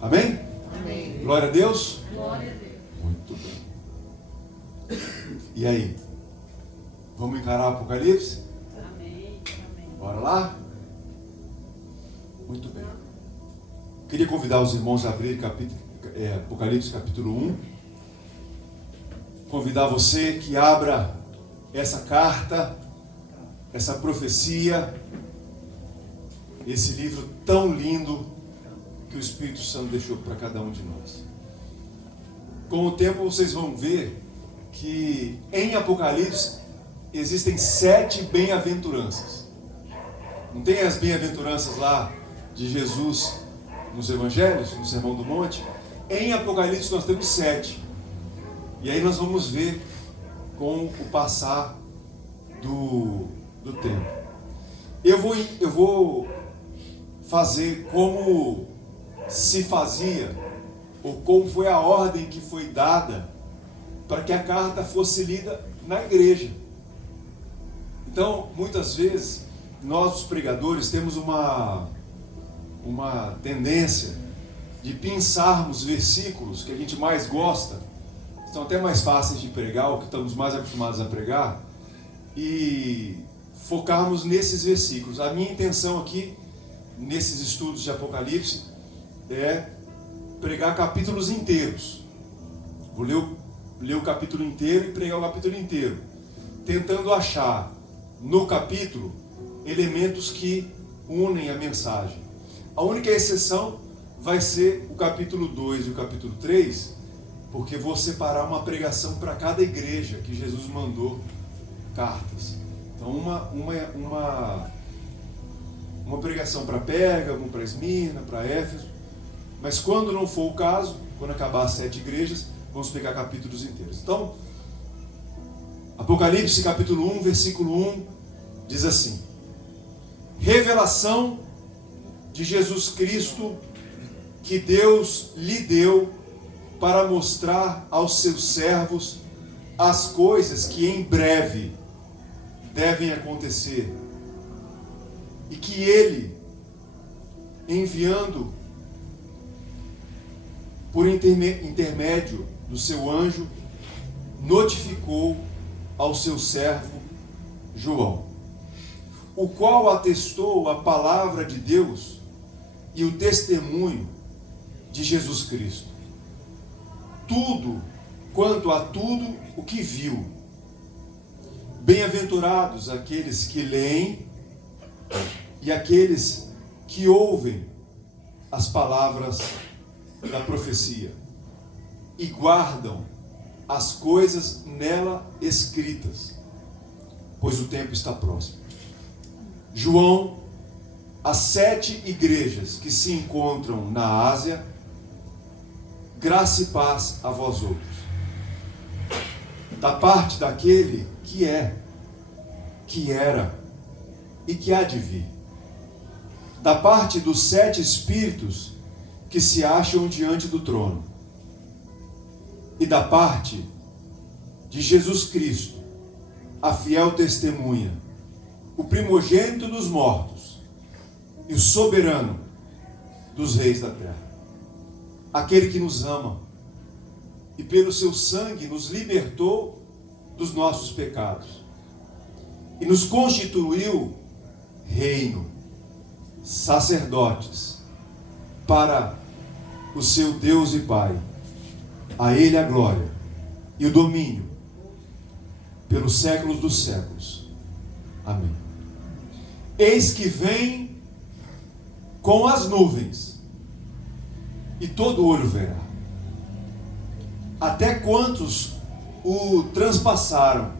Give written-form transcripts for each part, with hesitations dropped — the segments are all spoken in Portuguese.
Amém? Amém. Glória a Deus? Glória a Deus. Muito bem. E aí? Vamos encarar o Apocalipse? Amém. Amém. Bora lá? Muito bem. Queria convidar os irmãos a abrir Apocalipse capítulo 1. Convidar você que abra essa carta, essa profecia, esse livro tão lindo que o Espírito Santo deixou para cada um de nós. Com o tempo vocês vão ver que em Apocalipse existem 7 bem-aventuranças. Não tem as bem-aventuranças lá de Jesus nos Evangelhos, no Sermão do Monte? Em Apocalipse nós temos 7. E aí nós vamos ver com o passar do tempo. Eu vou fazer como se fazia, ou como foi a ordem que foi dada para que a carta fosse lida na igreja. Então, muitas vezes, nós os pregadores temos uma tendência de pensarmos versículos que a gente mais gosta, são até mais fáceis de pregar, ou que estamos mais acostumados a pregar, e focarmos nesses versículos. A minha intenção aqui, nesses estudos de Apocalipse, é pregar capítulos inteiros. Vou ler o capítulo inteiro e pregar o capítulo inteiro, tentando achar no capítulo elementos que unem a mensagem. A única exceção vai ser o capítulo 2 e o capítulo 3, porque vou separar uma pregação para cada igreja que Jesus mandou cartas. Então uma pregação para Pérgamo, para Esmirna, para Éfeso. Mas quando não for o caso, quando acabar as 7 igrejas, vamos pegar capítulos inteiros. Então, Apocalipse capítulo 1, versículo 1, diz assim: revelação de Jesus Cristo que Deus lhe deu para mostrar aos seus servos as coisas que em breve devem acontecer, e que ele, enviando por intermédio do seu anjo, notificou ao seu servo João, o qual atestou a palavra de Deus e o testemunho de Jesus Cristo. Tudo quanto a tudo o que viu. Bem-aventurados aqueles que leem e aqueles que ouvem as palavras da profecia e guardam as coisas nela escritas, pois o tempo está próximo. João, as 7 igrejas que se encontram na Ásia, graça e paz a vós outros, da parte daquele que é, que era e que há de vir, da parte dos 7 espíritos que se acham diante do trono, e da parte de Jesus Cristo, a fiel testemunha, o primogênito dos mortos e o soberano dos reis da terra, aquele que nos ama e pelo seu sangue nos libertou dos nossos pecados e nos constituiu reino, sacerdotes para o seu Deus e Pai. A Ele a glória e o domínio pelos séculos dos séculos. Amém. Eis que vem com as nuvens, e todo olho verá, até quantos o transpassaram,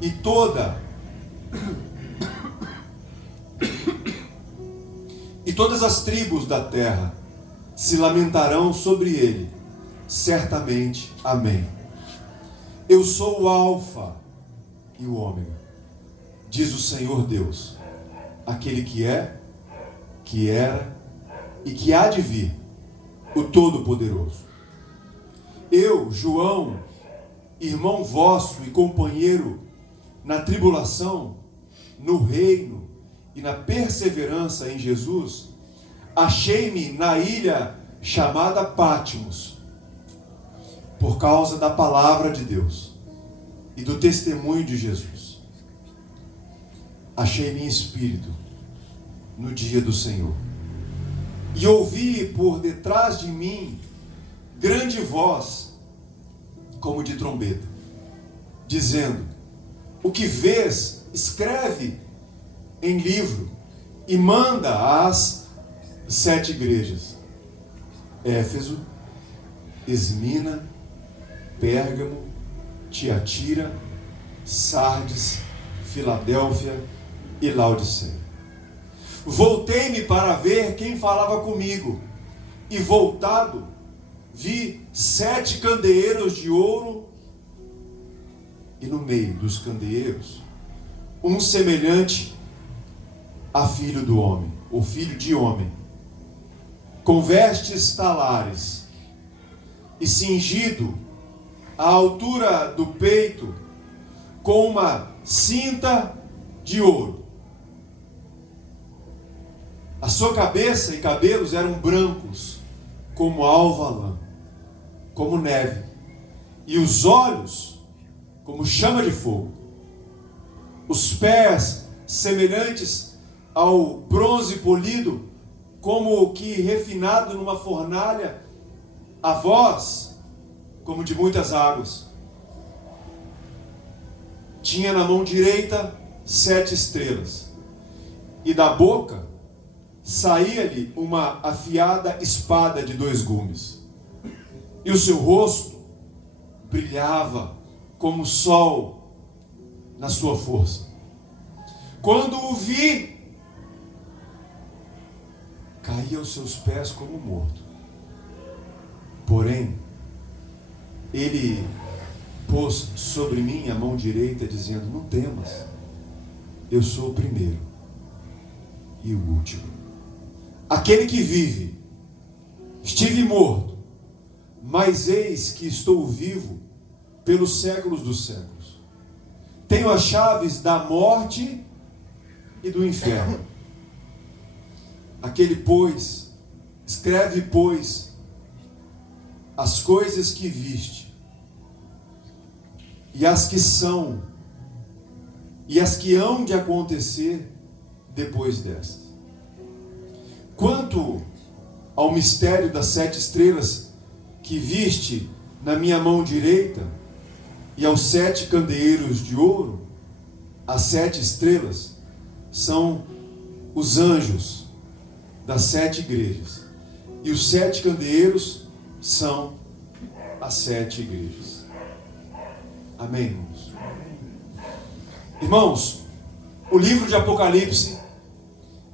e todas as tribos da terra se lamentarão sobre ele, certamente. Amém. Eu sou o Alfa e o Ômega, diz o Senhor Deus, aquele que é, que era e que há de vir, o Todo-Poderoso. Eu, João, irmão vosso e companheiro na tribulação, no reino e na perseverança em Jesus, achei-me na ilha chamada Patmos, por causa da palavra de Deus e do testemunho de Jesus. Achei-me em espírito no dia do Senhor. E ouvi por detrás de mim grande voz, como de trombeta, dizendo: o que vês, escreve em livro e manda às 7 igrejas: Éfeso, Esmina, Pérgamo, Tiatira, Sardes, Filadélfia e Laodiceia. Voltei-me para ver quem falava comigo, e voltado, vi 7 candeeiros de ouro, e no meio dos candeeiros, um semelhante a filho do homem, ou filho de homem, com vestes talares, e cingido à altura do peito, com uma cinta de ouro. A sua cabeça e cabelos eram brancos, como alva lã, como neve, e os olhos como chama de fogo. Os pés semelhantes ao bronze polido, como que refinado numa fornalha, a voz como de muitas águas. Tinha na mão direita 7 estrelas, e da boca saía-lhe uma afiada espada de 2 gumes, e o seu rosto brilhava como o sol na sua força. Quando o vi, caí aos seus pés como morto. Porém, ele pôs sobre mim a mão direita, dizendo: não temas, eu sou o primeiro e o último, aquele que vive. Estive morto, mas eis que estou vivo pelos séculos dos séculos. Tenho as chaves da morte e do inferno. Aquele, pois, escreve, pois, as coisas que viste, e as que são, e as que hão de acontecer depois destas. Quanto ao mistério das 7 estrelas que viste na minha mão direita, e aos 7 candeeiros de ouro, as 7 estrelas são os anjos das 7 igrejas, e os 7 candeeiros são as 7 igrejas. Amém, irmãos? Irmãos, o livro de Apocalipse,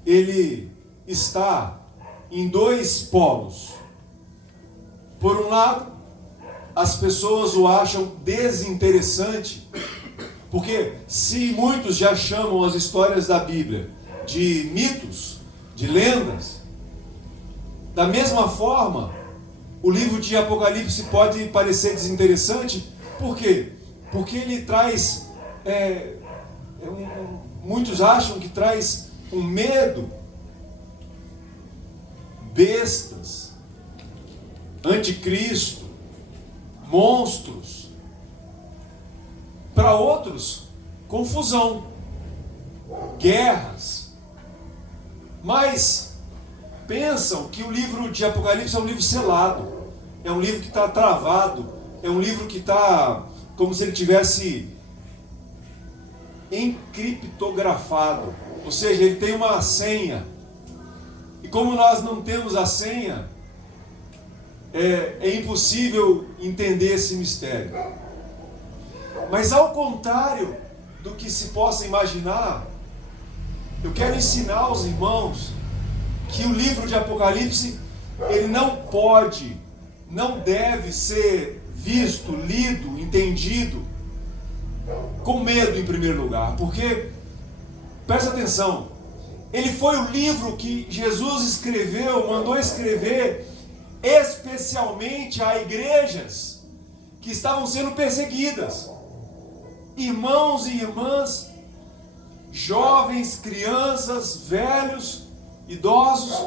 ele está em 2 polos. Por um lado, as pessoas o acham desinteressante, porque se muitos já chamam as histórias da Bíblia de mitos, de lendas, da mesma forma, o livro de Apocalipse pode parecer desinteressante. Por quê? Porque ele traz, muitos acham que traz um medo, bestas, anticristo, monstros. Para outros, confusão, guerras. Mas pensam que o livro de Apocalipse é um livro selado, é um livro que está travado, é um livro que está como se ele tivesse encriptografado, ou seja, ele tem uma senha, e como nós não temos a senha, é impossível entender esse mistério. Mas ao contrário do que se possa imaginar, eu quero ensinar aos irmãos que o livro de Apocalipse, ele não pode, não deve ser visto, lido, entendido com medo em primeiro lugar, porque, presta atenção, ele foi o livro que Jesus escreveu, mandou escrever especialmente a igrejas que estavam sendo perseguidas, irmãos e irmãs, jovens, crianças, velhos, idosos,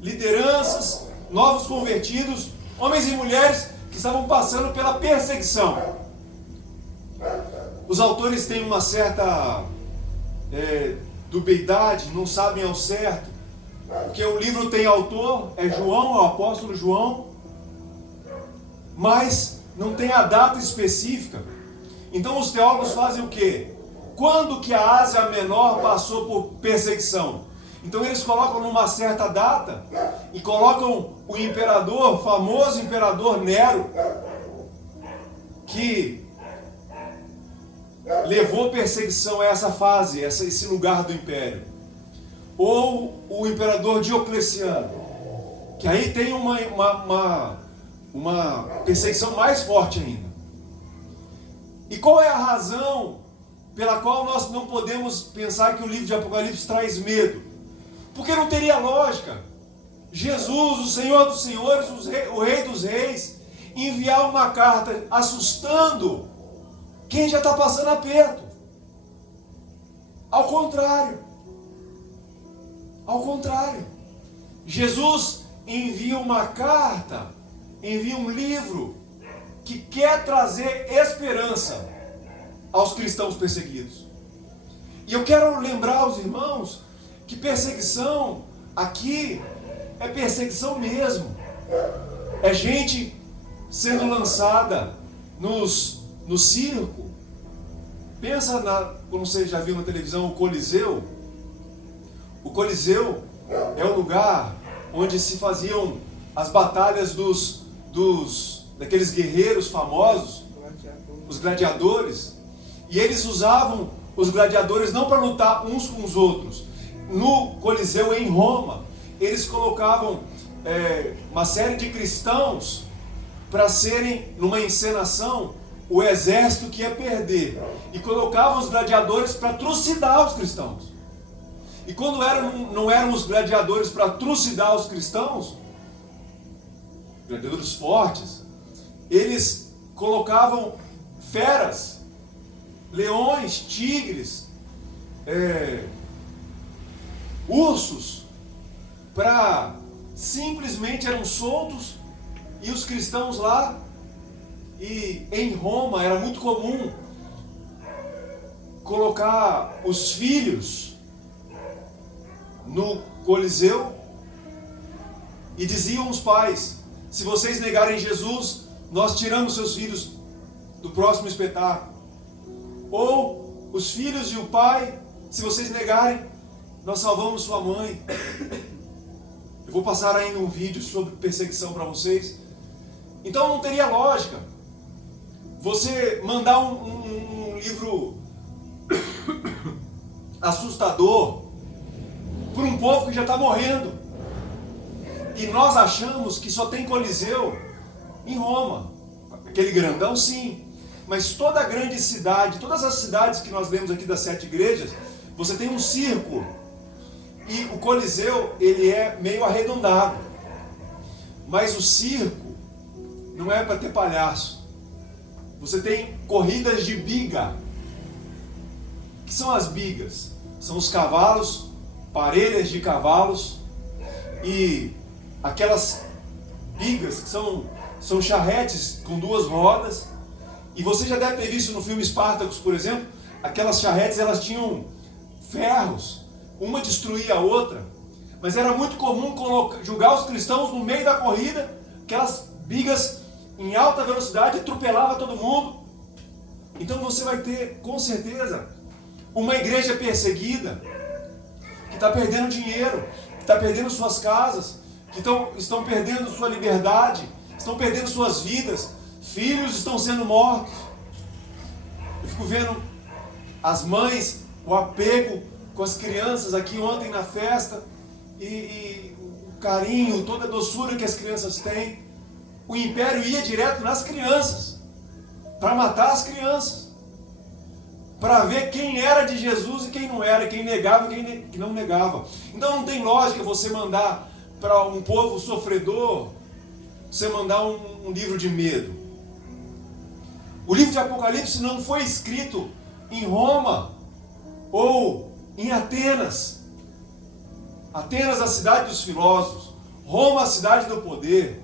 lideranças, novos convertidos, homens e mulheres que estavam passando pela perseguição. Os autores têm uma certa dubiedade, não sabem ao certo, porque o livro tem autor, é João, é o apóstolo João, mas não tem a data específica. Então os teólogos fazem o quê? Quando que a Ásia Menor passou por perseguição? Então eles colocam numa certa data e colocam o imperador, o famoso imperador Nero, que levou perseguição a essa fase, esse lugar do império. Ou o imperador Diocleciano, que aí tem uma perseguição mais forte ainda. E qual é a razão pela qual nós não podemos pensar que o livro de Apocalipse traz medo? Porque não teria lógica Jesus, o Senhor dos Senhores, o Rei dos Reis, enviar uma carta assustando quem já está passando aperto. Ao contrário, Jesus envia uma carta, envia um livro que quer trazer esperança aos cristãos perseguidos. E eu quero lembrar aos irmãos que perseguição aqui é perseguição mesmo. É gente sendo lançada no circo. Pensa como você já viu na televisão, o Coliseu. O Coliseu é o lugar onde se faziam as batalhas daqueles guerreiros famosos, os gladiadores. E eles usavam os gladiadores não para lutar uns com os outros. No Coliseu em Roma, eles colocavam uma série de cristãos para serem, numa encenação, o exército que ia perder. E colocavam os gladiadores para trucidar os cristãos. E quando não eram os gladiadores para trucidar os cristãos, gladiadores fortes, eles colocavam feras, leões, tigres, ursos, para simplesmente eram soltos, e os cristãos lá, e em Roma era muito comum colocar os filhos no Coliseu, e diziam os pais: se vocês negarem Jesus, nós tiramos seus filhos do próximo espetáculo. Ou os filhos e o pai: se vocês negarem, nós salvamos sua mãe. Eu vou passar ainda um vídeo sobre perseguição para vocês. Então não teria lógica você mandar um livro assustador para um povo que já está morrendo. E nós achamos que só tem Coliseu em Roma. Aquele grandão, sim. Mas toda a grande cidade, todas as cidades que nós lemos aqui das 7 igrejas, você tem um círculo. E o Coliseu, ele é meio arredondado. Mas o circo não é para ter palhaço. Você tem corridas de biga. O que são as bigas? São os cavalos, parelhas de cavalos, e aquelas bigas que são charretes com 2 rodas. E você já deve ter visto no filme Spartacus, por exemplo, aquelas charretes, elas tinham ferros, uma destruía a outra, mas era muito comum jogar os cristãos no meio da corrida, aquelas bigas em alta velocidade, atropelava todo mundo. Então você vai ter, com certeza, uma igreja perseguida, que está perdendo dinheiro, que está perdendo suas casas, que estão perdendo sua liberdade, estão perdendo suas vidas, filhos estão sendo mortos. Eu fico vendo as mães, o apego com as crianças aqui ontem na festa, e o carinho, toda a doçura que as crianças têm. O império ia direto nas crianças, para matar as crianças, para ver quem era de Jesus e quem não era, quem negava e quem não negava. Então não tem lógica você mandar para um povo sofredor, você mandar um livro de medo. O livro de Apocalipse não foi escrito em Roma ou em Atenas. Atenas, a cidade dos filósofos. Roma, a cidade do poder.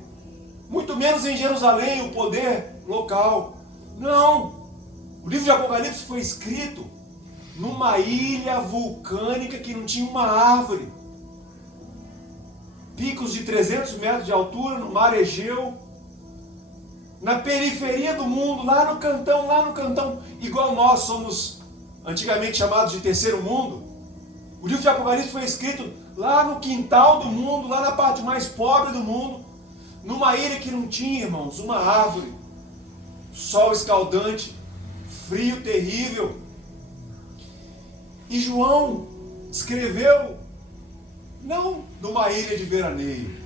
Muito menos em Jerusalém, o poder local. Não. O livro de Apocalipse foi escrito numa ilha vulcânica que não tinha uma árvore. Picos de 300 metros de altura, no mar Egeu. Na periferia do mundo, lá no cantão, igual nós somos antigamente chamados de terceiro mundo. O livro de Apocalipse foi escrito lá no quintal do mundo, lá na parte mais pobre do mundo, numa ilha que não tinha, irmãos, uma árvore, sol escaldante, frio terrível. E João escreveu não numa ilha de veraneio,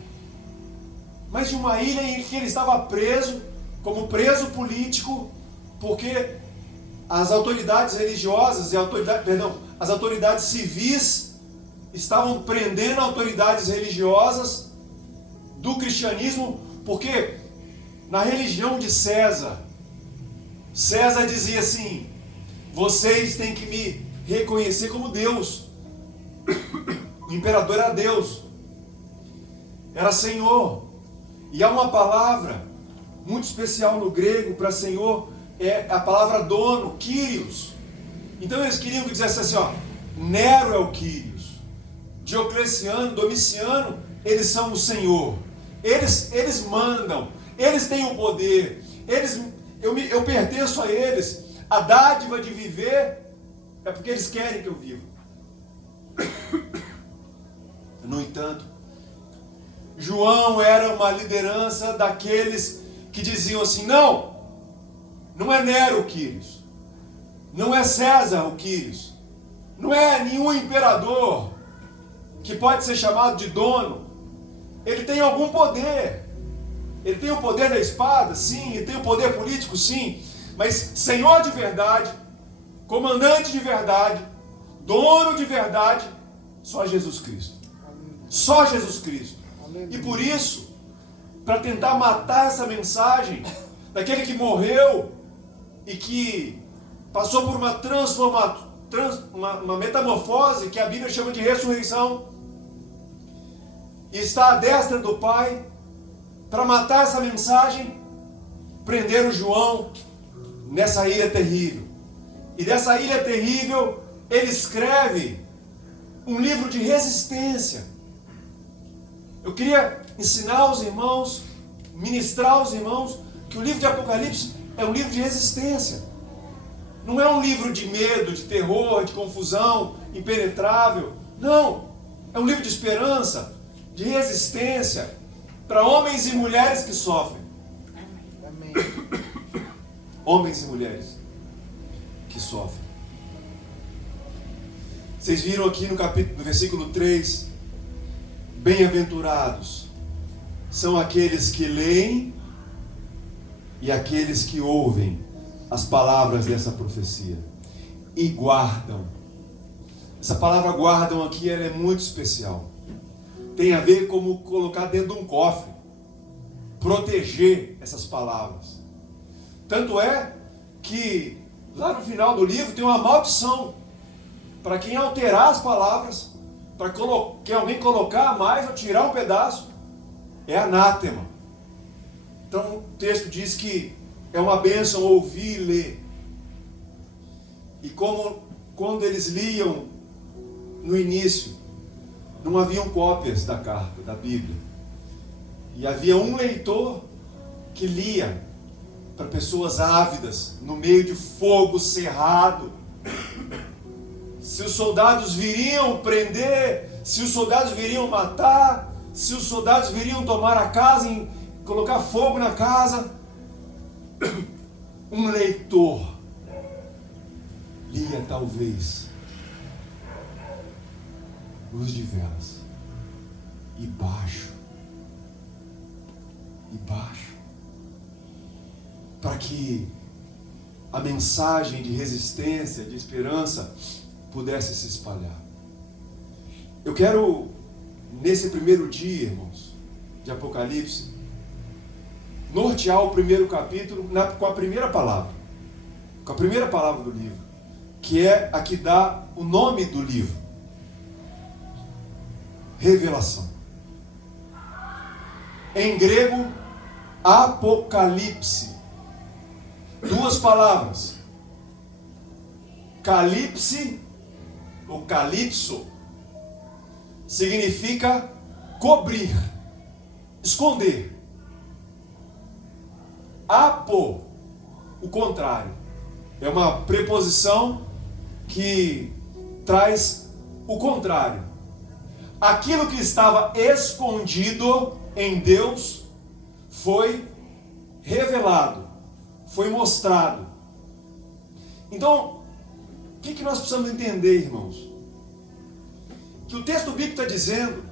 mas de uma ilha em que ele estava preso, como preso político, porque as autoridades religiosas e as autoridades civis estavam prendendo autoridades religiosas do cristianismo, porque na religião de César dizia assim: vocês têm que me reconhecer como Deus. O imperador era Deus, era Senhor. E há uma palavra muito especial no grego para Senhor, é a palavra dono, Kyrios. Então eles queriam que dissesse assim, ó, Nero é o Kyrios, Diocleciano, Domiciano, eles são o Senhor. Eles mandam, eles têm o poder, eu pertenço a eles. A dádiva de viver é porque eles querem que eu viva. No entanto, João era uma liderança daqueles que diziam assim, não é Nero o Quírios, não é César o Quírios, não é nenhum imperador que pode ser chamado de dono. Ele tem algum poder, ele tem o poder da espada, sim, ele tem o poder político, sim, mas Senhor de verdade, comandante de verdade, dono de verdade, só Jesus Cristo. Só Jesus Cristo. E por isso, para tentar matar essa mensagem daquele que morreu e que passou por uma uma metamorfose que a Bíblia chama de ressurreição, e está à destra do Pai, para matar essa mensagem, prenderam João nessa ilha terrível. E dessa ilha terrível, ele escreve um livro de resistência. Eu queria ensinar aos irmãos, ministrar aos irmãos, que o livro de Apocalipse é um livro de resistência. Não é um livro de medo, de terror, de confusão, impenetrável. Não, é um livro de esperança, de resistência, para homens e mulheres que sofrem. Amém. Homens e mulheres que sofrem. Vocês viram aqui no versículo 3, bem-aventurados são aqueles que leem e aqueles que ouvem as palavras dessa profecia e guardam. Essa palavra guardam aqui, ela é muito especial. Tem a ver como colocar dentro de um cofre, proteger essas palavras. Tanto é que lá no final do livro tem uma maldição para quem alterar as palavras, para que alguém colocar a mais ou tirar um pedaço, é anátema. Então o texto diz que é uma bênção ouvir e ler. E como quando eles liam no início, não haviam cópias da carta, da Bíblia. E havia um leitor que lia para pessoas ávidas, no meio de fogo cerrado. Se os soldados viriam prender, se os soldados viriam matar, se os soldados viriam tomar a casa e colocar fogo na casa, um leitor lia talvez luz de velas e baixo, para que a mensagem de resistência, de esperança pudesse se espalhar. Eu quero, nesse primeiro dia, irmãos, de Apocalipse, nortear o primeiro capítulo com a primeira palavra do livro, que é a que dá o nome do livro: revelação. Em grego, apocalipse. Duas palavras. Calipse, ou calipso, significa cobrir, esconder. Apo, o contrário. É uma preposição que traz o contrário. Aquilo que estava escondido em Deus foi revelado, foi mostrado. Então, o que nós precisamos entender, irmãos? Que o texto bíblico está dizendo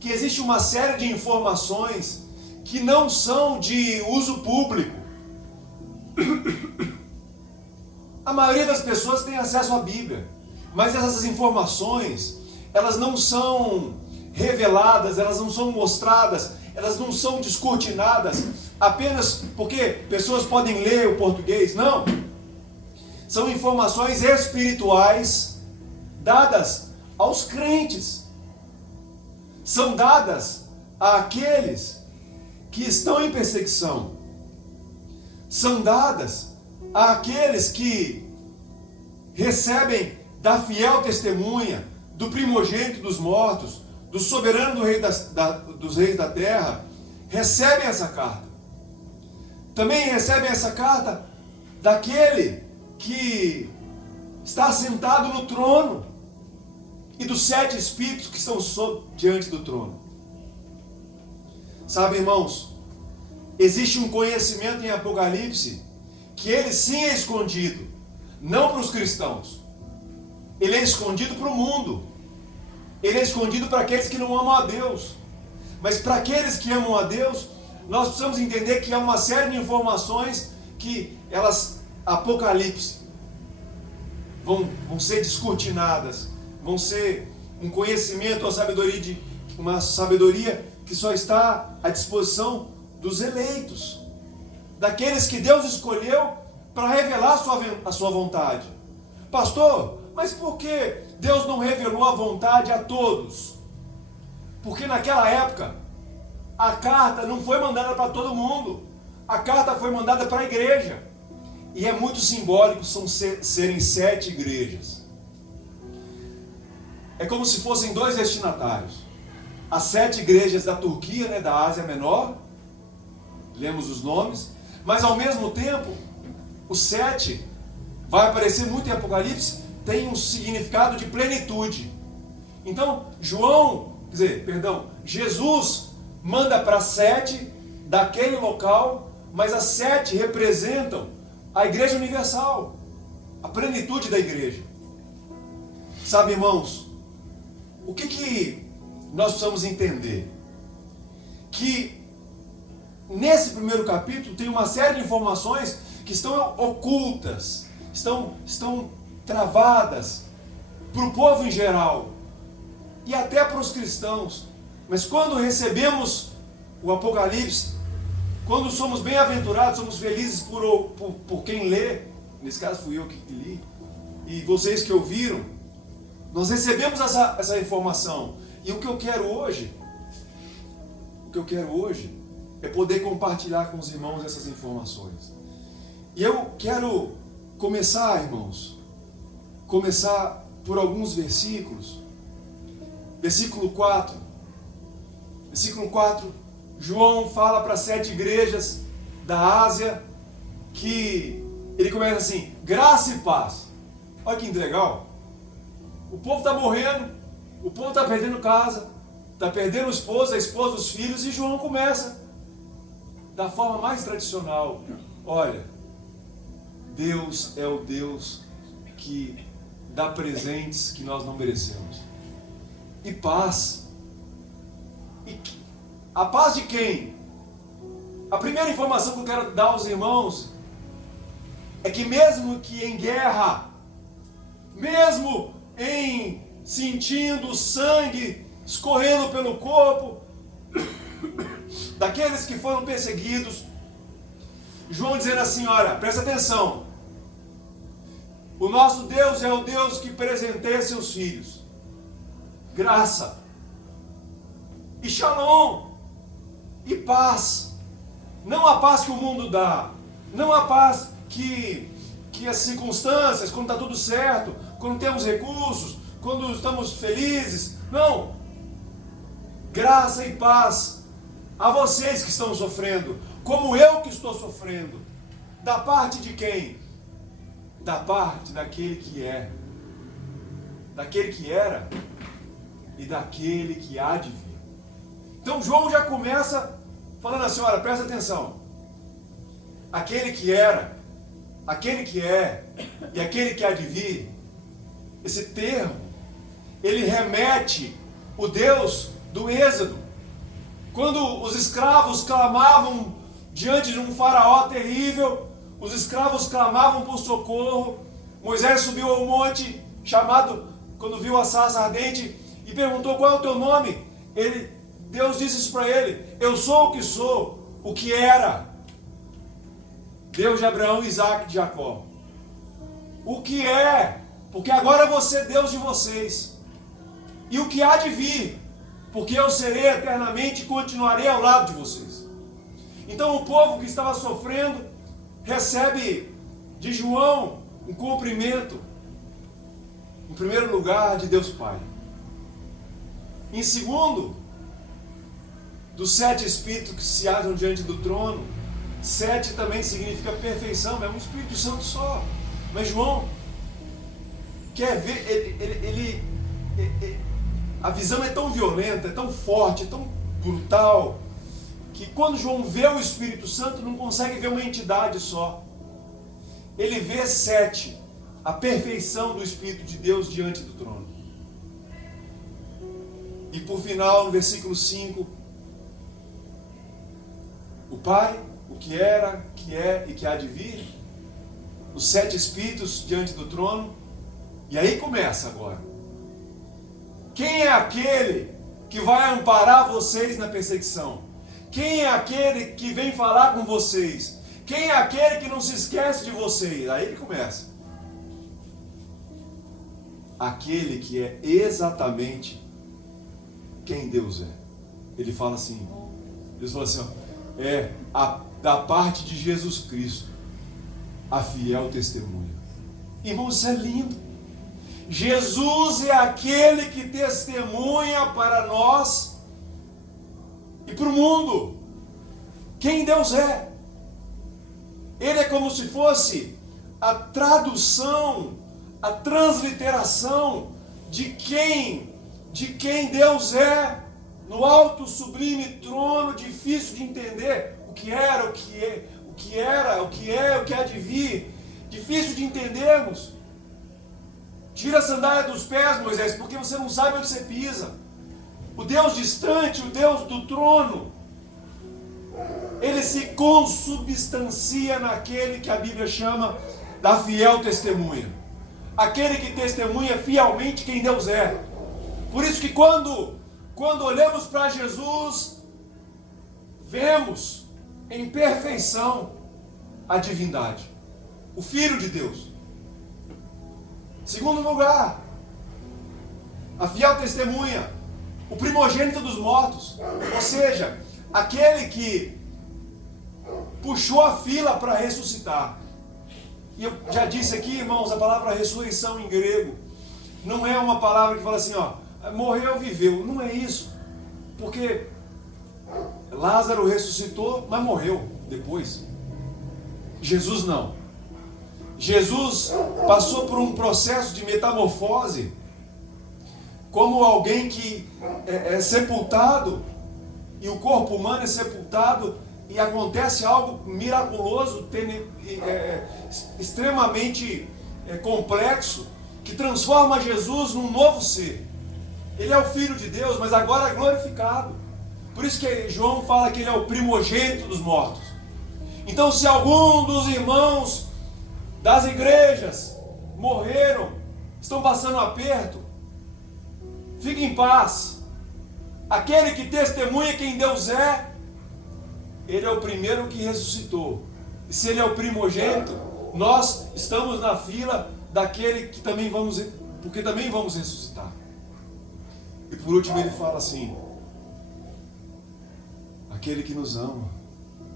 que existe uma série de informações que não são de uso público. A maioria das pessoas tem acesso à Bíblia, mas essas informações, elas não são reveladas, elas não são mostradas, elas não são descortinadas apenas porque pessoas podem ler o português. Não. São informações espirituais dadas aos crentes. São dadas àqueles que estão em perseguição. São dadas àqueles que recebem da fiel testemunha, do primogênito dos mortos, do soberano do rei dos reis da terra, recebem essa carta. Também recebem essa carta daquele que está sentado no trono e dos 7 espíritos que estão diante do trono. Sabe, irmãos, existe um conhecimento em Apocalipse que ele sim é escondido, não para os cristãos. Ele é escondido para o mundo. Ele é escondido para aqueles que não amam a Deus. Mas para aqueles que amam a Deus, nós precisamos entender que há uma série de informações que elas, Apocalipse, vão ser descortinadas, vão ser um conhecimento, uma sabedoria que só está à disposição dos eleitos, daqueles que Deus escolheu para revelar a sua vontade. Pastor, mas por que Deus não revelou a vontade a todos? Porque naquela época, a carta não foi mandada para todo mundo. A carta foi mandada para a igreja. E é muito simbólico serem 7 igrejas. É como se fossem 2 destinatários. As 7 igrejas da Turquia, da Ásia Menor. Lemos os nomes. Mas ao mesmo tempo, o 7 vai aparecer muito em Apocalipse, tem um significado de plenitude. Então, Jesus manda para 7 daquele local, mas as 7 representam a igreja universal, a plenitude da igreja. Sabe, irmãos, o que nós precisamos entender? Que nesse primeiro capítulo tem uma série de informações que estão ocultas, estão travadas para o povo em geral e até para os cristãos. Mas quando recebemos o Apocalipse, quando somos bem-aventurados, somos felizes por quem lê, nesse caso fui eu que li, e vocês que ouviram, nós recebemos essa informação. E o que eu quero hoje é poder compartilhar com os irmãos essas informações. E eu quero começar, irmãos, por alguns versículos. Versículo 4. Versículo 4, João fala para 7 igrejas da Ásia, que ele começa assim: graça e paz. Olha que legal. O povo está morrendo, o povo está perdendo casa, está perdendo a esposa, os filhos, e João começa da forma mais tradicional: olha, Deus é o Deus que dá presentes que nós não merecemos. E paz. E a paz de quem? A primeira informação que eu quero dar aos irmãos é que mesmo que em guerra, mesmo em sentindo sangue escorrendo pelo corpo daqueles que foram perseguidos, João dizendo assim: olha, presta atenção, o nosso Deus é o Deus que presenteia seus filhos, graça e shalom. e paz. Não a paz que o mundo dá, não a paz que as circunstâncias, quando está tudo certo, quando temos recursos, quando estamos felizes. Não. Graça e paz a vocês que estão sofrendo, como eu que estou sofrendo. Da parte de quem? Da parte daquele que é, daquele que era e daquele que há de vir. Então João já começa falando assim, olha, presta atenção. Aquele que era, aquele que é e aquele que há de vir, esse termo, ele remete o Deus do Êxodo. Quando os escravos clamavam diante de um faraó terrível, os escravos clamavam por socorro, Moisés subiu ao monte, chamado, quando viu a sarça ardente, e perguntou qual é o teu nome. Deus disse isso para ele, eu sou o que sou, o que era. Deus de Abraão, Isaac e de Jacó. O que é, porque agora eu vou ser Deus de vocês. E o que há de vir, porque eu serei eternamente e continuarei ao lado de vocês. Então o povo que estava sofrendo, recebe de João um cumprimento, em primeiro lugar, de Deus Pai. Em segundo, dos 7 espíritos que se acham diante do trono. 7 também significa perfeição, é um Espírito Santo só. Mas João quer ver, a visão é tão violenta, é tão forte, é tão brutal, que quando João vê o Espírito Santo, não consegue ver uma entidade só. Ele vê 7, a perfeição do Espírito de Deus diante do trono. E por final, no versículo 5, o Pai, o que era, que é e que há de vir, os 7 Espíritos diante do trono, e aí começa agora. Quem é aquele que vai amparar vocês na perseguição? Quem é aquele que vem falar com vocês? Quem é aquele que não se esquece de vocês? Aí ele começa. Aquele que é exatamente quem Deus é. Ele fala assim, Deus fala assim, ó, da parte de Jesus Cristo, a fiel testemunha. Irmãos, isso é lindo. Jesus é aquele que testemunha para nós e para o mundo quem Deus é. Ele é como se fosse a tradução, a transliteração de quem Deus é no alto sublime trono, difícil de entender, o que era, o que é, o que era, o que é, o que há de vir, difícil de entendermos. Tira a sandália dos pés, Moisés, porque você não sabe onde você pisa. O Deus distante, o Deus do trono, ele se consubstancia naquele que a Bíblia chama da fiel testemunha. Aquele que testemunha fielmente quem Deus é. Por isso que quando olhamos para Jesus, vemos em perfeição a divindade, o Filho de Deus. Segundo lugar, a fiel testemunha, o primogênito dos mortos, ou seja, aquele que puxou a fila para ressuscitar. E eu já disse aqui, irmãos, a palavra ressurreição em grego não é uma palavra que fala assim, ó, morreu, viveu. Não é isso, porque Lázaro ressuscitou, mas morreu depois. Jesus não. Jesus passou por um processo de metamorfose, como alguém que é sepultado, e o corpo humano é sepultado, e acontece algo miraculoso, extremamente complexo, que transforma Jesus num novo ser. Ele é o Filho de Deus, mas agora glorificado. Por isso que João fala que ele é o primogênito dos mortos. Então, se algum dos irmãos das igrejas morreram, estão passando aperto, fique em paz. Aquele que testemunha quem Deus é, ele é o primeiro que ressuscitou. E se ele é o primogênito, nós estamos na fila daquele que também porque também vamos ressuscitar. E por último ele fala assim, Aquele que nos ama.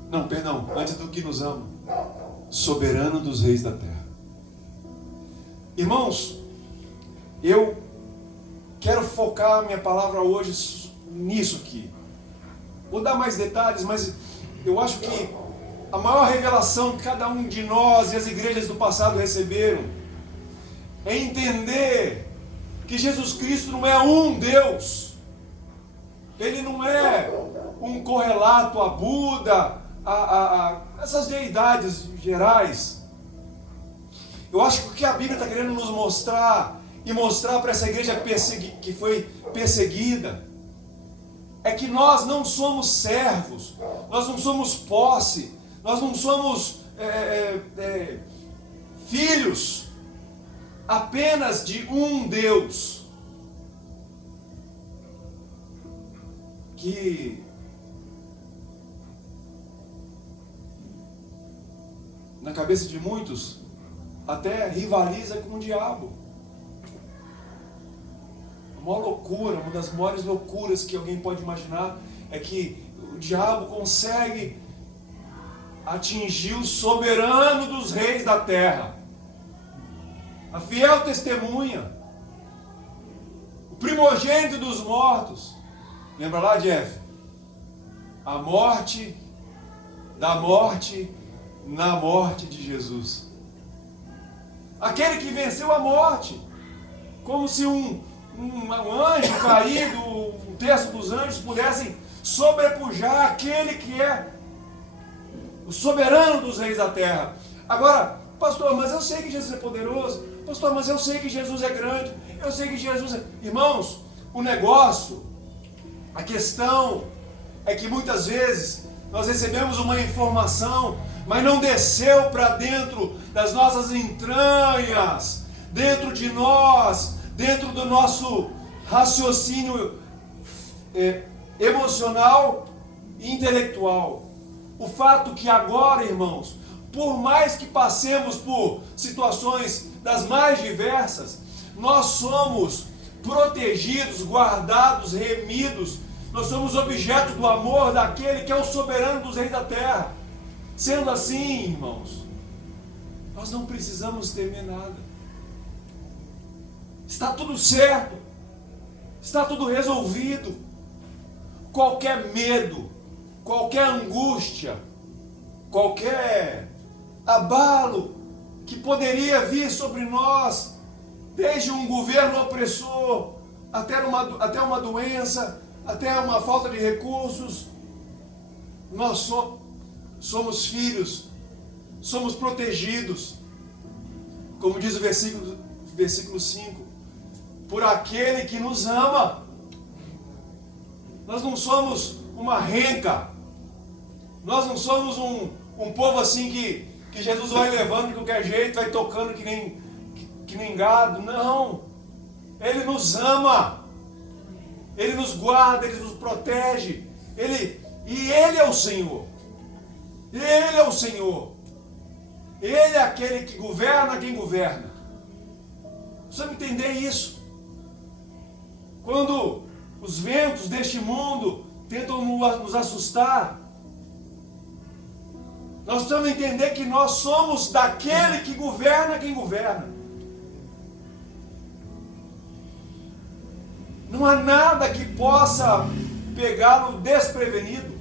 Não, perdão, antes do que nos ama. Soberano dos reis da terra. Irmãos, eu quero focar minha palavra hoje nisso aqui. Vou dar mais detalhes, mas eu acho que a maior revelação que cada um de nós e as igrejas do passado receberam é entender que Jesus Cristo não é um Deus. Ele não é um correlato a Buda, a essas deidades gerais. Eu acho que o que a Bíblia está querendo nos mostrar e mostrar para essa igreja que foi perseguida é que nós não somos servos, nós não somos posse, nós não somos filhos apenas de um Deus que na cabeça de muitos até rivaliza com o diabo. A maior loucura, uma das maiores loucuras que alguém pode imaginar é que o diabo consegue atingir o soberano dos reis da terra, a fiel testemunha, o primogênito dos mortos. Lembra lá, Jeff? A morte da morte na morte de Jesus. Aquele que venceu a morte, como se um anjo caído, um terço dos anjos pudessem sobrepujar aquele que é o soberano dos reis da terra. Agora, pastor, mas eu sei que Jesus é poderoso. Pastor, mas eu sei que Jesus é grande. Eu sei que Jesus é... Irmãos, o negócio, a questão é que muitas vezes nós recebemos uma informação, mas não desceu para dentro das nossas entranhas, dentro de nós, dentro do nosso raciocínio emocional e intelectual. O fato que agora, irmãos, por mais que passemos por situações das mais diversas, nós somos protegidos, guardados, remidos, nós somos objeto do amor daquele que é o soberano dos reis da terra. Sendo assim, irmãos, nós não precisamos temer nada. Está tudo certo, está tudo resolvido. Qualquer medo, qualquer angústia, qualquer abalo que poderia vir sobre nós, desde um governo opressor, até uma doença, até uma falta de recursos, nós somos filhos, somos protegidos, como diz o versículo 5, por aquele que nos ama. Nós não somos uma renca, nós não somos um povo assim que Jesus vai levando de qualquer jeito, vai tocando que nem gado. Não, Ele nos ama, Ele nos guarda, Ele nos protege, e Ele é o Senhor. Ele é o Senhor. Ele é aquele que governa quem governa. Precisamos entender isso. Quando os ventos deste mundo tentam nos assustar, nós precisamos entender que nós somos daquele que governa quem governa. Não há nada que possa pegá-lo desprevenido.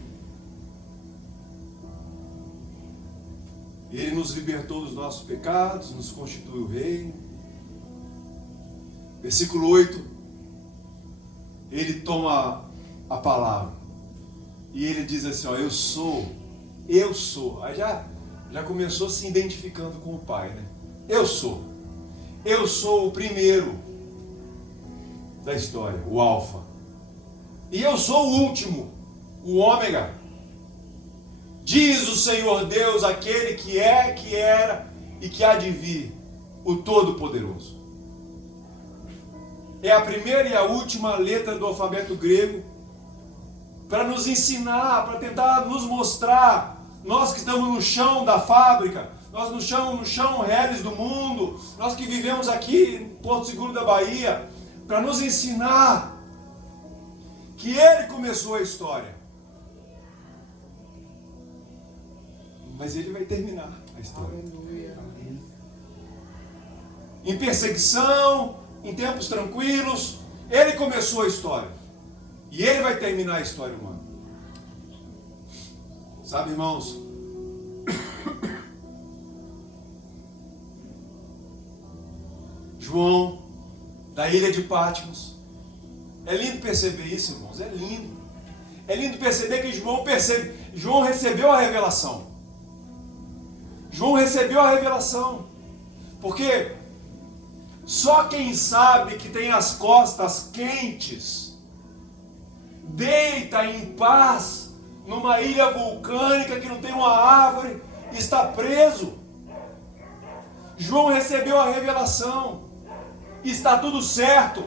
Ele nos libertou dos nossos pecados, nos constitui o reino. Versículo 8, ele toma a palavra e ele diz assim, ó, eu sou. Aí já começou se identificando com o Pai, né? Eu sou o primeiro da história, o Alfa. E eu sou o último, o Ômega. Diz o Senhor Deus, aquele que é, que era e que há de vir, o Todo-Poderoso. É a primeira e a última letra do alfabeto grego para nos ensinar, para tentar nos mostrar, nós que estamos no chão da fábrica, nós no chão reles do mundo, nós que vivemos aqui em Porto Seguro da Bahia, para nos ensinar que Ele começou a história. mas ele vai terminar a história. Aleluia. Em perseguição, em tempos tranquilos, ele começou a história. E ele vai terminar a história humana. Sabe, irmãos? João, da ilha de Patmos. É lindo perceber isso, irmãos. É lindo. É lindo perceber que João recebeu a revelação. João recebeu a revelação. Porque só quem sabe que tem as costas quentes deita em paz numa ilha vulcânica que não tem uma árvore e está preso. João recebeu a revelação. Está tudo certo.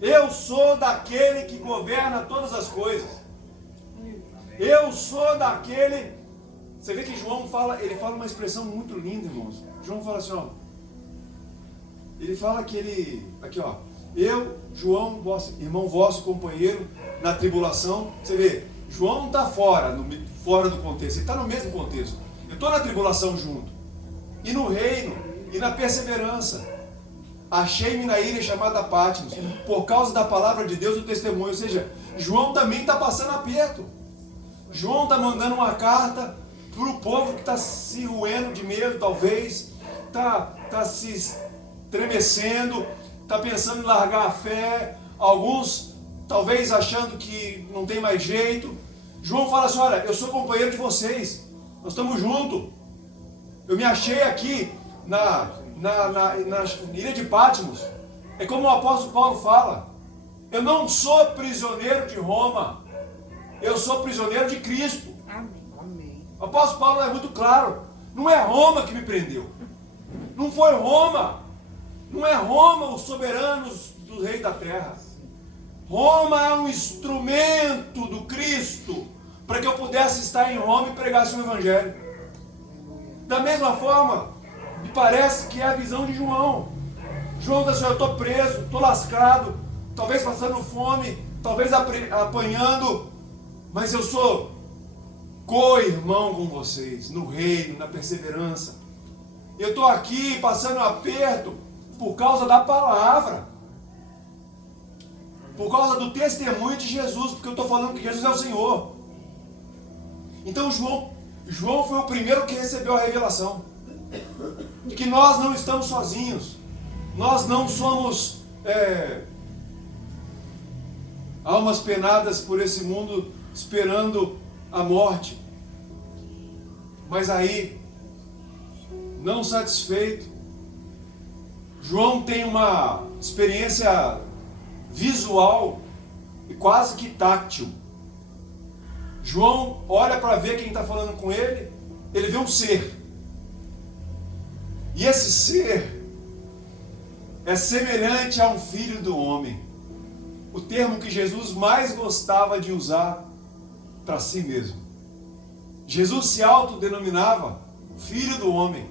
Eu sou daquele que governa todas as coisas. Eu sou daquele. Você vê que João fala, ele fala uma expressão muito linda, irmãos. João fala assim, ó. Ele fala que ele, aqui ó, eu, João, irmão vosso, companheiro na tribulação. Você vê, João não está fora do contexto, ele está no mesmo contexto. Eu estou na tribulação junto. E no reino, e na perseverança. Achei-me na ilha chamada Patmos, por causa da palavra de Deus e do testemunho. Ou seja, João também está passando aperto. João está mandando uma carta para o povo que está se roendo de medo, talvez, está se estremecendo, está pensando em largar a fé, alguns talvez achando que não tem mais jeito. João fala assim, olha, eu sou companheiro de vocês, nós estamos juntos. Eu me achei aqui na ilha de Patmos. É como o apóstolo Paulo fala, eu não sou prisioneiro de Roma, eu sou prisioneiro de Cristo. Amém. O apóstolo Paulo é muito claro, não é Roma que me prendeu, não foi Roma, não é Roma os soberanos do rei da terra. Roma é um instrumento do Cristo para que eu pudesse estar em Roma e pregasse o evangelho. Da mesma forma, me parece que é a visão de João. João diz assim, eu estou preso, estou lascado, talvez passando fome, talvez apanhando, mas eu sou co-irmão com vocês, no reino, na perseverança. Eu estou aqui passando aperto por causa da palavra, por causa do testemunho de Jesus, porque eu estou falando que Jesus é o Senhor. Então João foi o primeiro que recebeu a revelação de que nós não estamos sozinhos, nós não somos almas penadas por esse mundo esperando a morte. Mas aí, não satisfeito, João tem uma experiência visual e quase que tátil. João olha para ver quem está falando com ele, ele vê um ser. E esse ser é semelhante a um filho do homem. O termo que Jesus mais gostava de usar para si mesmo. Jesus se autodenominava filho do homem.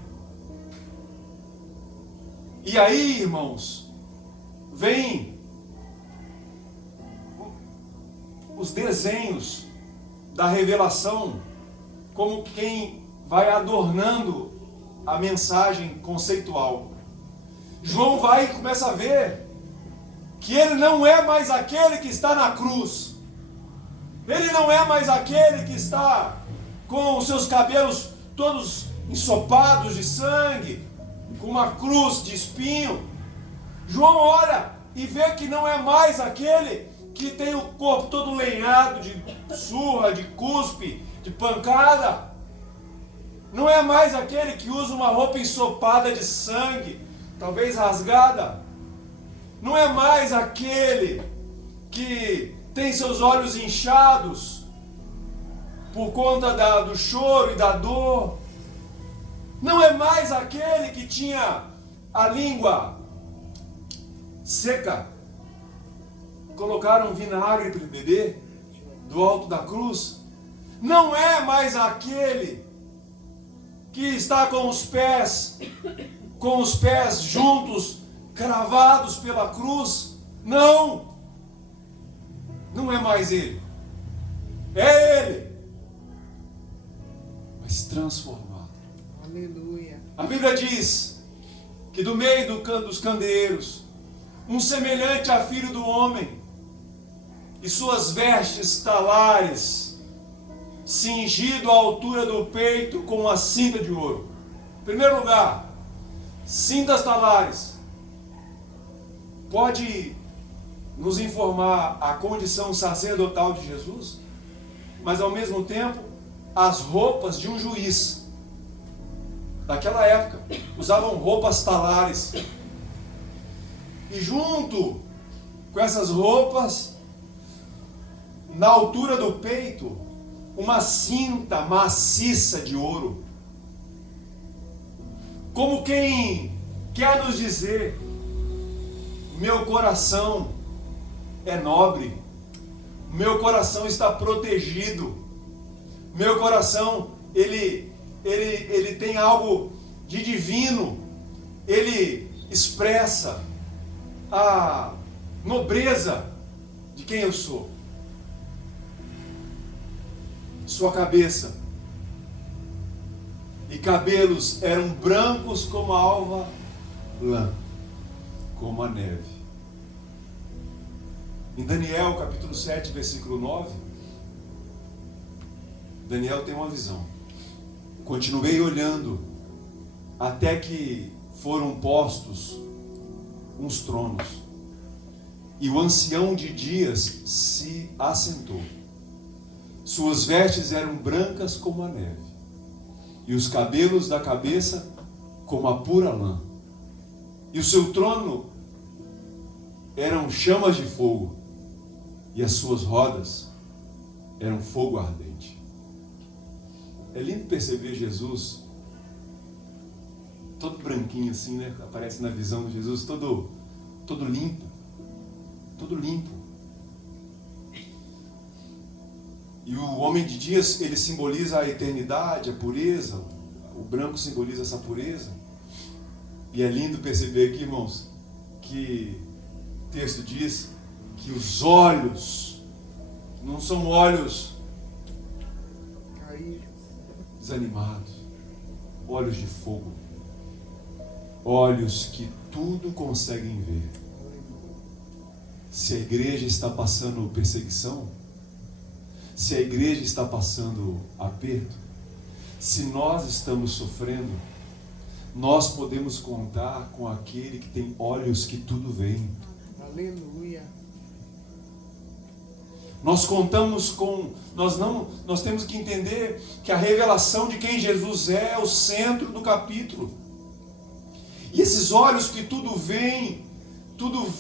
E aí, irmãos, vem os desenhos da revelação, como quem vai adornando a mensagem conceitual. João vai e começa a ver que ele não é mais aquele que está na cruz. Ele não é mais aquele que está com os seus cabelos todos ensopados de sangue, com uma cruz de espinho. João olha e vê que não é mais aquele que tem o corpo todo lenhado de surra, de cuspe, de pancada. Não é mais aquele que usa uma roupa ensopada de sangue, talvez rasgada. Não é mais aquele que tem seus olhos inchados por conta do choro e da dor. Não é mais aquele que tinha a língua seca. Colocaram vinagre para ele beber do alto da cruz. Não é mais aquele que está com os pés juntos, cravados pela cruz. Não é mais ele. É ele. mas transformado. Aleluia. A Bíblia diz que do meio dos candeeiros, um semelhante a filho do homem, e suas vestes talares, cingido à altura do peito com uma cinta de ouro. Em primeiro lugar, cintas talares pode nos informar a condição sacerdotal de Jesus, mas ao mesmo tempo as roupas de um juiz daquela época usavam roupas talares, e junto com essas roupas, na altura do peito, uma cinta maciça de ouro, como quem quer nos dizer: meu coração é nobre, meu coração está protegido, meu coração ele tem algo de divino, ele expressa a nobreza de quem eu sou. Sua cabeça e cabelos eram brancos como a alva lã, como a neve. Em Daniel capítulo 7, versículo 9, Daniel tem uma visão. Continuei olhando até que foram postos uns tronos, e o ancião de dias se assentou. Suas vestes eram brancas como a neve, e os cabelos da cabeça como a pura lã. E o seu trono eram chamas de fogo, e as suas rodas eram fogo ardente. É lindo perceber Jesus todo branquinho assim, né? Aparece na visão de Jesus todo limpo, todo limpo. E o homem de dias, ele simboliza a eternidade, a pureza. O branco simboliza essa pureza. E é lindo perceber aqui, irmãos, que o texto diz que os olhos não são olhos desanimados, olhos de fogo, olhos que tudo conseguem ver. Se a igreja está passando perseguição, se a igreja está passando aperto, se nós estamos sofrendo, nós podemos contar com aquele que tem olhos que tudo veem. Aleluia. Nós contamos com, nós temos que entender que a revelação de quem Jesus é o centro do capítulo. E esses olhos que tudo veem, tudo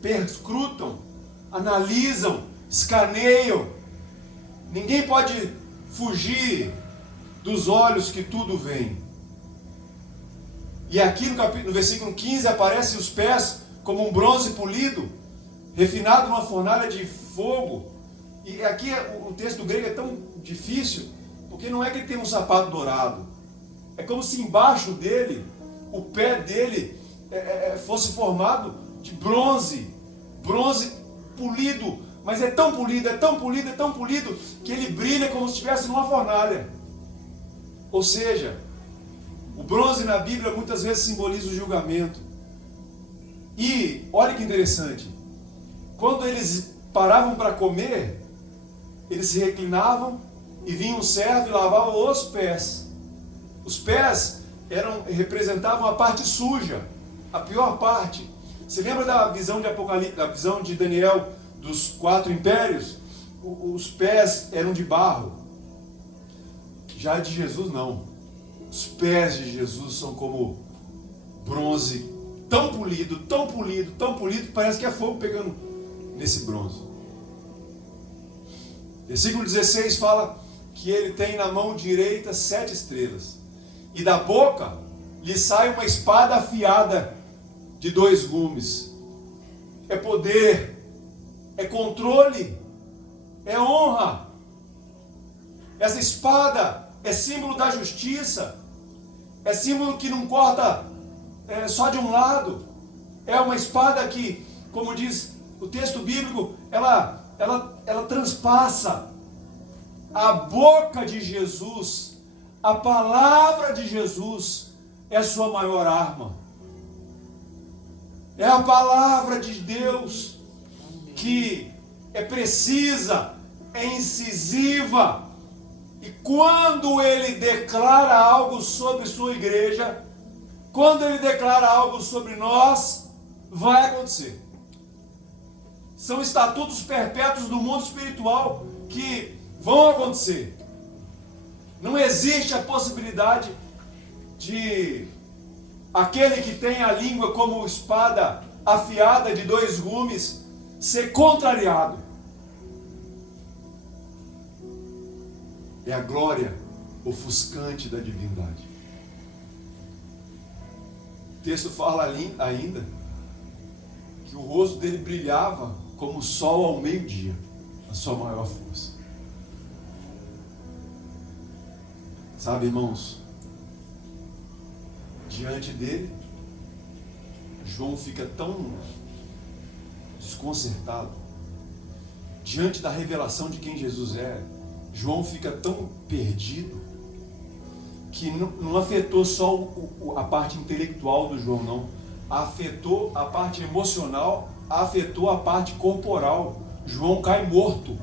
perscrutam, analisam, escaneiam. Ninguém pode fugir dos olhos que tudo veem. E aqui no versículo 15 aparecem os pés como um bronze polido, refinado numa fornalha de fogo. E aqui o texto grego é tão difícil, porque não é que ele tem um sapato dourado. É como se embaixo dele, o pé dele fosse formado de bronze polido. Mas é tão polido, que ele brilha como se estivesse numa fornalha. Ou seja, o bronze na Bíblia muitas vezes simboliza o julgamento. E olha que interessante, quando eles paravam para comer, eles se reclinavam e vinha um servo e lavava os pés. Os pés representavam a parte suja, a pior parte. Você lembra da visão de Apocalipse, da visão de Daniel dos 4 impérios? Os pés eram de barro. Já de Jesus não. Os pés de Jesus são como bronze, tão polido, que parece que é fogo pegando nesse bronze. Versículo 16 fala que ele tem na mão direita 7 estrelas, e da boca lhe sai uma espada afiada de 2 gumes. É poder, é controle, é honra. Essa espada é símbolo da justiça, é símbolo que não corta só de um lado. É uma espada que, como diz o texto bíblico, ela transpassa. a boca de Jesus, a palavra de Jesus é a sua maior arma. É a palavra de Deus que é precisa, é incisiva. E quando ele declara algo sobre sua igreja, quando ele declara algo sobre nós, vai acontecer. São estatutos perpétuos do mundo espiritual que vão acontecer. Não existe a possibilidade de aquele que tem a língua como espada afiada de 2 gumes ser contrariado. É a glória ofuscante da divindade. O texto fala ainda que o rosto dele brilhava como o sol ao meio-dia, a sua maior força. Sabe, irmãos, diante dele, João fica tão desconcertado. Diante da revelação de quem Jesus é, João fica tão perdido que não afetou só a parte intelectual do João, não. Afetou a parte emocional, afetou a parte corporal. João cai morto.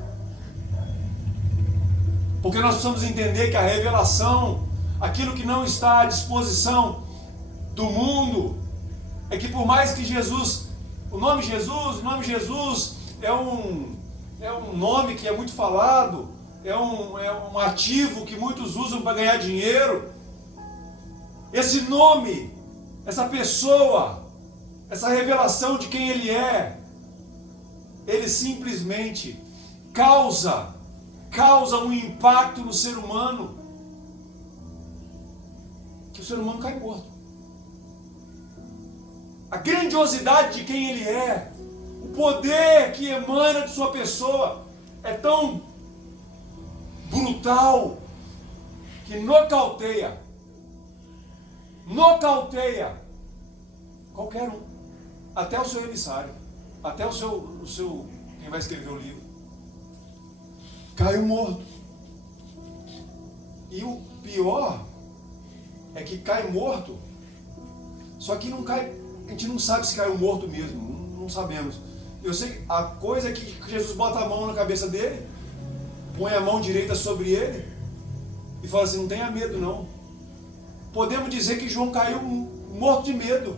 Porque nós precisamos entender que a revelação, aquilo que não está à disposição do mundo, é que por mais que Jesus, o nome Jesus é um nome que é muito falado, é um ativo que muitos usam para ganhar dinheiro. Esse nome, essa pessoa, essa revelação de quem ele é, ele simplesmente causa um impacto no ser humano, que o ser humano cai morto. A grandiosidade de quem ele é, o poder que emana de sua pessoa é tão brutal que nocauteia qualquer um, até o seu emissário, até o seu quem vai escrever o livro. Caiu morto. E o pior é que cai morto, só que não cai, a gente não sabe se caiu morto mesmo, não sabemos. Eu sei a coisa é que Jesus bota a mão na cabeça dele, põe a mão direita sobre ele e fala assim: não tenha medo não. Podemos dizer que João caiu morto de medo,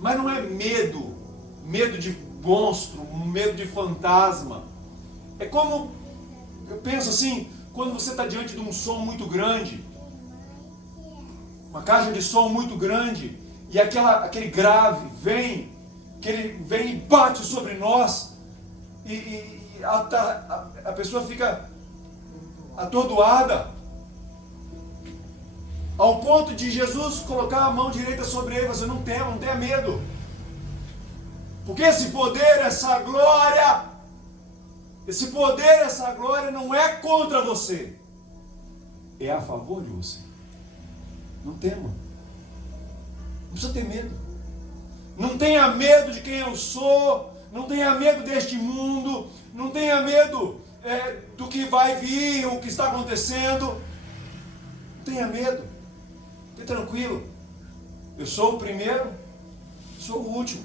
mas não é medo de monstro, medo de fantasma. É como, eu penso assim, quando você está diante de um som muito grande, uma caixa de som muito grande, e aquele grave vem e bate sobre nós, e a pessoa fica atordoada, ao ponto de Jesus colocar a mão direita sobre ele. Você não tenha medo, porque esse poder, essa glória não é contra você, é a favor de você. Não tema, não precisa ter medo. Não tenha medo de quem eu sou, não tenha medo deste mundo, não tenha medo do que vai vir, o que está acontecendo. Não tenha medo, fique tranquilo. Eu sou o primeiro, sou o último.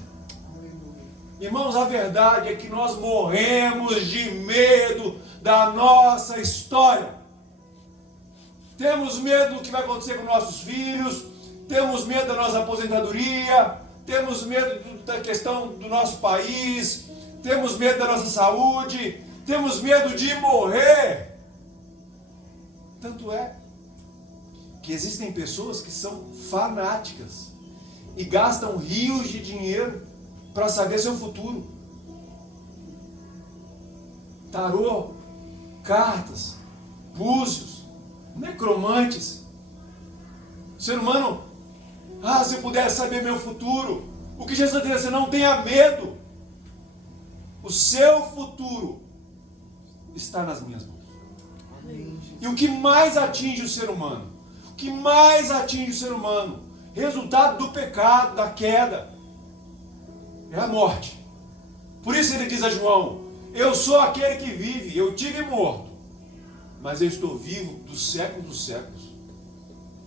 Irmãos, a verdade é que nós morremos de medo da nossa história. Temos medo do que vai acontecer com nossos filhos, temos medo da nossa aposentadoria, temos medo da questão do nosso país, temos medo da nossa saúde, temos medo de morrer. Tanto é que existem pessoas que são fanáticas e gastam rios de dinheiro para saber seu futuro. Tarô, cartas, búzios, necromantes. O ser humano, se eu pudesse saber meu futuro, o que Jesus está dizendo, não tenha medo. O seu futuro está nas minhas mãos. E o que mais atinge o ser humano? O que mais atinge o ser humano? Resultado do pecado, da queda, é a morte. Por isso ele diz a João: Eu sou aquele que vive, eu tive morto, mas eu estou vivo dos séculos dos séculos.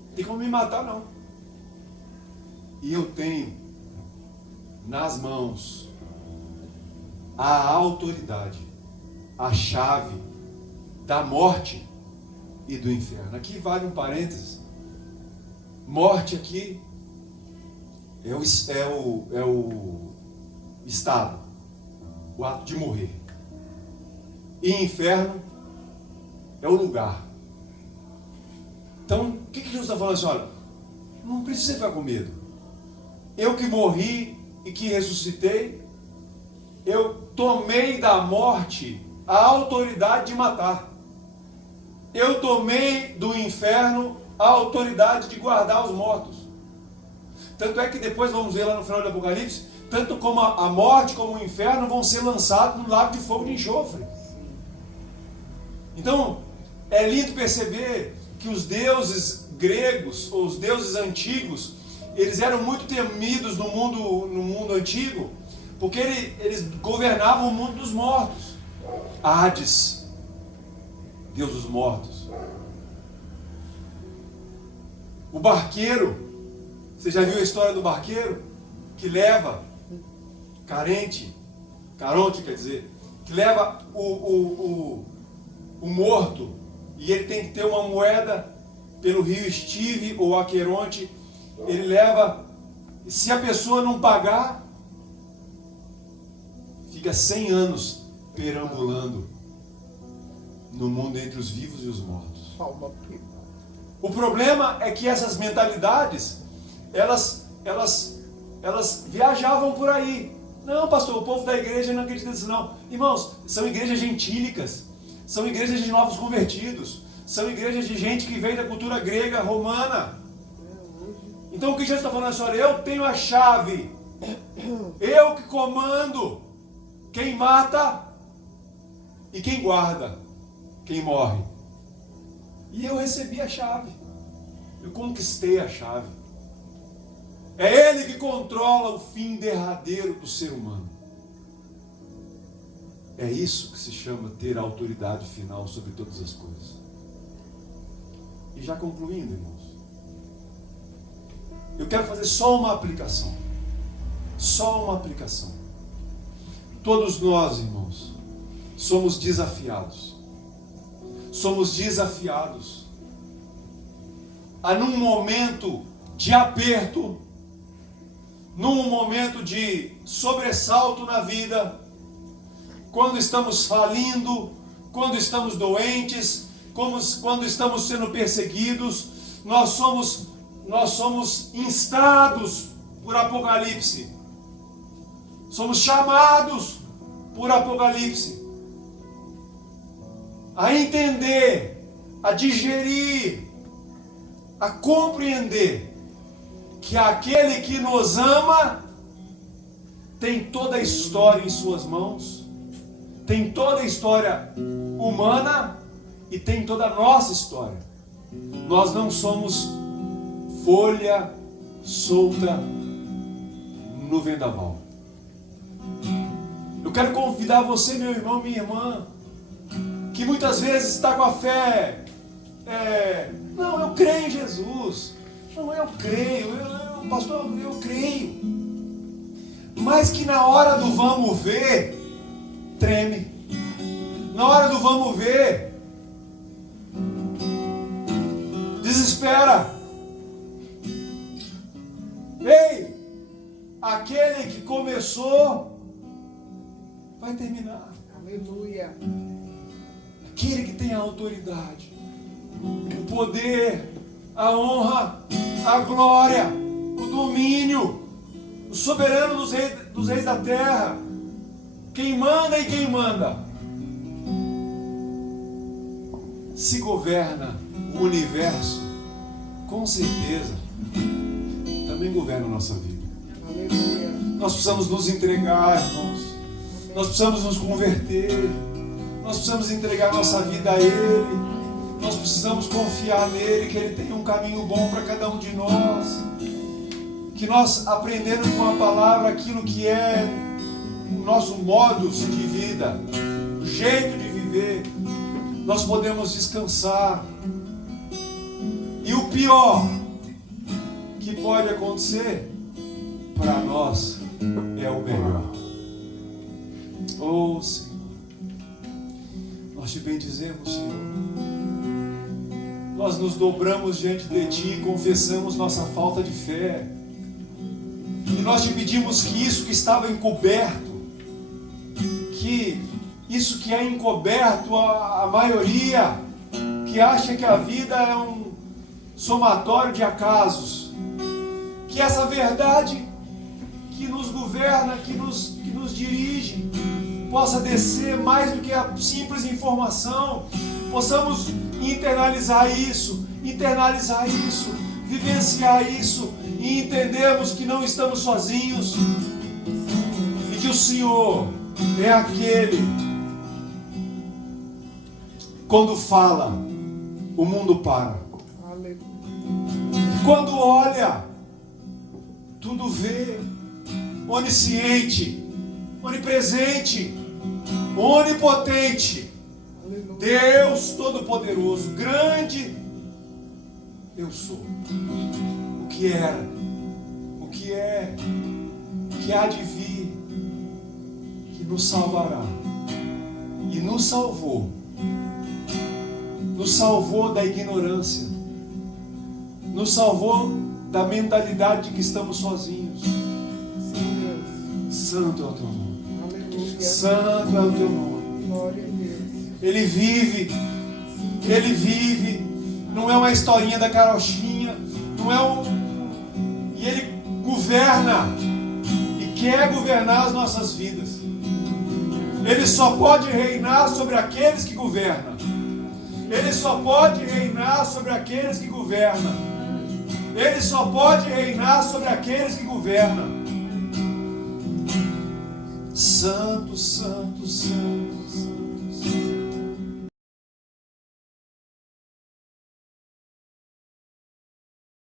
Não tem como me matar, não. E eu tenho nas mãos a autoridade, a chave da morte e do inferno. Aqui vale um parênteses. Morte aqui é o estado, o ato de morrer. E inferno é o lugar. Então, o que Jesus está falando assim? Olha, não precisa ficar com medo. Eu que morri e que ressuscitei, eu tomei da morte a autoridade de matar. Eu tomei do inferno a autoridade de guardar os mortos. Tanto é que depois vamos ver lá no final do Apocalipse, tanto como a morte como o inferno vão ser lançados no lago de fogo de enxofre. Então, é lindo perceber que os deuses gregos, ou os deuses antigos, eles eram muito temidos no mundo antigo, porque eles governavam o mundo dos mortos. Hades, Deus dos mortos. O barqueiro, você já viu a história do barqueiro? Que leva, caronte quer dizer, que leva o morto, e ele tem que ter uma moeda pelo rio Estive ou Aqueronte. Ele leva, se a pessoa não pagar, fica 100 anos perambulando no mundo entre os vivos e os mortos. O problema é que essas mentalidades, elas viajavam por aí. Não, pastor, o povo da igreja não acredita nisso não. Irmãos, são igrejas gentílicas, são igrejas de novos convertidos, são igrejas de gente que veio da cultura grega, romana. Então o que Jesus está falando é assim, olha, eu tenho a chave, eu que comando quem mata e quem guarda, quem morre. E eu recebi a chave, eu conquistei a chave. É Ele que controla o fim derradeiro do ser humano. É isso que se chama ter a autoridade final sobre todas as coisas. E já concluindo, irmãos, eu quero fazer só uma aplicação. Só uma aplicação. Todos nós, irmãos, somos desafiados. Somos desafiados a, num momento de aperto, num momento de sobressalto na vida, quando estamos falindo, quando estamos doentes, quando estamos sendo perseguidos, nós somos instados por Apocalipse, somos chamados por Apocalipse a entender, a digerir, a compreender que aquele que nos ama tem toda a história em suas mãos, tem toda a história humana e tem toda a nossa história. Nós não somos folha solta no vendaval. Eu quero convidar você, meu irmão, minha irmã, que muitas vezes está com a fé, não, eu creio em Jesus, não, eu creio, pastor, eu creio, mas que na hora do vamos ver, treme, na hora do vamos ver, desespera. Ei, aquele que começou vai terminar. Aleluia. Aquele que tem a autoridade, o poder, a honra, a glória, o domínio, o soberano dos reis da terra, quem manda e quem manda, se governa o universo, com certeza também governa a nossa vida. Aleluia. Nós precisamos nos entregar, irmãos. Nós precisamos nos converter. Nós precisamos entregar nossa vida a Ele. Nós precisamos confiar nele, que Ele tem um caminho bom para cada um de nós. Que nós aprendendo com a palavra aquilo que é o nosso modus de vida. jeito de viver, nós podemos descansar. E o pior que pode acontecer, para nós, é o melhor. Oh, Senhor, nós te bendizemos, Senhor. Nós nos dobramos diante de Ti e confessamos nossa falta de fé. E nós te pedimos que isso que estava encoberto, que isso que é encoberto, a maioria que acha que a vida é um somatório de acasos, que essa verdade que nos governa, que nos dirige, possa descer mais do que a simples informação, possamos internalizar isso, vivenciar isso e entendermos que não estamos sozinhos e que o Senhor é aquele, quando fala, o mundo para. Quando olha, tudo vê. Onisciente, onipresente, onipotente, Deus Todo-Poderoso, grande, eu sou. O que era, o que é, o que há de vir, que nos salvará. E nos salvou da ignorância, nos salvou da mentalidade de que estamos sozinhos. Santo é o teu nome. Aleluia. Santo é o teu nome. Glória a Deus. Ele vive, não é uma historinha da carochinha, não é e Ele governa e quer governar as nossas vidas. Ele só pode reinar sobre aqueles que governam. Ele só pode reinar sobre aqueles que governam. Ele só pode reinar sobre aqueles que governam. Santo, santo, santo, santo.